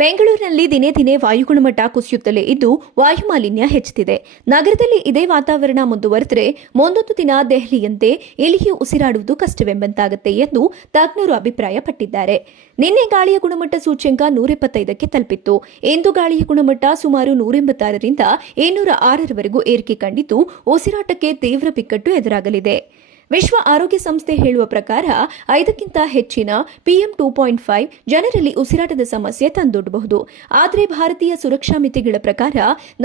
ಬೆಂಗಳೂರಿನಲ್ಲಿ ದಿನೇ ದಿನೇ ವಾಯುಗುಣಮಟ್ಟ ಕುಸಿಯುತ್ತಲೇ ಇದ್ದು ವಾಯುಮಾಲಿನ್ಯ ಹೆಚ್ಚುತ್ತಿದೆ. ನಗರದಲ್ಲಿ ಇದೇ ವಾತಾವರಣ ಮುಂದುವರೆದರೆ ಮುಂದೊಂದು ದಿನ ದೆಹಲಿಯಂತೆ ಇಲ್ಲಿಯೂ ಉಸಿರಾಡುವುದು ಕಷ್ಟವೆಂಬಂತಾಗುತ್ತೆ ಎಂದು ತಜ್ಞರು ಅಭಿಪ್ರಾಯಪಟ್ಟಿದ್ದಾರೆ. ನಿನ್ನೆ ಗಾಳಿಯ ಗುಣಮಟ್ಟ ಸೂಚ್ಯಂಕ 175ಕ್ಕೆ ತಲುಪಿತ್ತು. ಇಂದು ಗಾಳಿಯ ಗುಣಮಟ್ಟ ಸುಮಾರು 186ರಿಂದ 206ರವರೆಗೂ ಏರಿಕೆ ಕಂಡಿದ್ದು ಉಸಿರಾಟಕ್ಕೆ ತೀವ್ರ ಬಿಕ್ಕಟ್ಟು ಎದುರಾಗಲಿದೆ. ವಿಶ್ವ ಆರೋಗ್ಯ ಸಂಸ್ಥೆ ಹೇಳುವ ಪ್ರಕಾರ 5ಕ್ಕಿಂತ ಹೆಚ್ಚಿನ PM 2.5 ಜನರಲ್ಲಿ ಉಸಿರಾಟದ ಸಮಸ್ಯೆ ತಂದೊಡ್ಡಬಹುದು. ಆದರೆ ಭಾರತೀಯ ಸುರಕ್ಷಾ ಮಿತಿಗಳ ಪ್ರಕಾರ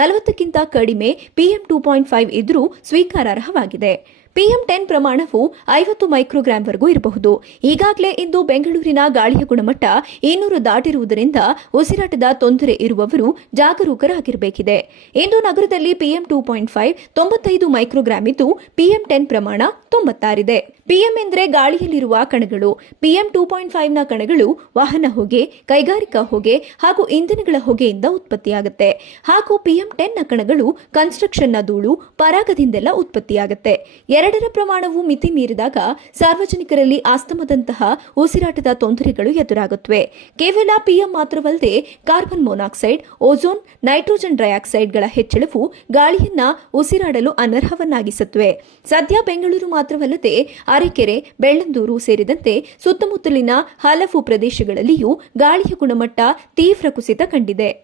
40ಕ್ಕಿಂತ ಕಡಿಮೆ PM 2.5 ಇದ್ರೂ ಸ್ವೀಕಾರಾರ್ಹವಾಗಿದೆ. PM 10 ಪ್ರಮಾಣವು 50 ಮೈಕ್ರೋಗ್ರಾಂವರೆಗೂ ಇರಬಹುದು. ಈಗಾಗಲೇ ಇಂದು ಬೆಂಗಳೂರಿನ ಗಾಳಿಯ ಗುಣಮಟ್ಟ 200 ದಾಟಿರುವುದರಿಂದ ಉಸಿರಾಟದ ತೊಂದರೆ ಇರುವವರು ಜಾಗರೂಕರಾಗಿರಬೇಕಿದೆ. ಇಂದು ನಗರದಲ್ಲಿ PM 2.5 95 ಮೈಕ್ರೋಗ್ರಾಂ ಇದ್ದು PM 10 ಪ್ರಮಾಣ 96 ಇದೆ. PM ಎಂದರೆ ಗಾಳಿಯಲ್ಲಿರುವ ಕಣಗಳು. PM 2.5ನ ಕಣಗಳು ವಾಹನ ಹೊಗೆ, ಕೈಗಾರಿಕಾ ಹೊಗೆ ಹಾಗೂ ಇಂಧನಗಳ ಹೊಗೆಯಿಂದ ಉತ್ಪತ್ತಿಯಾಗುತ್ತೆ. ಹಾಗೂ PM 10ನ ಕಣಗಳು ಕನ್ಸ್ಟ್ರಕ್ಷನ್ನ ಧೂಳು, ಪರಾಗದಿಂದೆಲ್ಲ ಉತ್ಪತ್ತಿಯಾಗುತ್ತೆ. 2ರ ಪ್ರಮಾಣವು ಮಿತಿ ಮೀರಿದಾಗ ಸಾರ್ವಜನಿಕರಲ್ಲಿ ಆಸ್ತಮದಂತಹ ಉಸಿರಾಟದ ತೊಂದರೆಗಳು ಎದುರಾಗುತ್ತವೆ. ಕೇವಲ PM ಮಾತ್ರವಲ್ಲದೆ ಕಾರ್ಬನ್ ಮೊನಾಕ್ಸೈಡ್, ಓಝೋನ್, ನೈಟ್ರೋಜನ್ ಡೈಆಕ್ಸೈಡ್ಗಳ ಹೆಚ್ಚಳವು ಗಾಳಿಯನ್ನ ಉಸಿರಾಡಲು ಅನರ್ಹವನ್ನಾಗಿಸುತ್ತವೆ. ಸದ್ಯ ಬೆಂಗಳೂರು ಮಾತ್ರವಲ್ಲದೆ ಅರಕೆರೆ, ಬೆಳ್ಳಂದೂರು ಸೇರಿದಂತೆ ಸುತ್ತಮುತ್ತಲಿನ ಹಲವು ಪ್ರದೇಶಗಳಲ್ಲಿಯೂ ಗಾಳಿಯ ಗುಣಮಟ್ಟ ತೀವ್ರ ಕುಸಿತ ಕಂಡಿದೆ.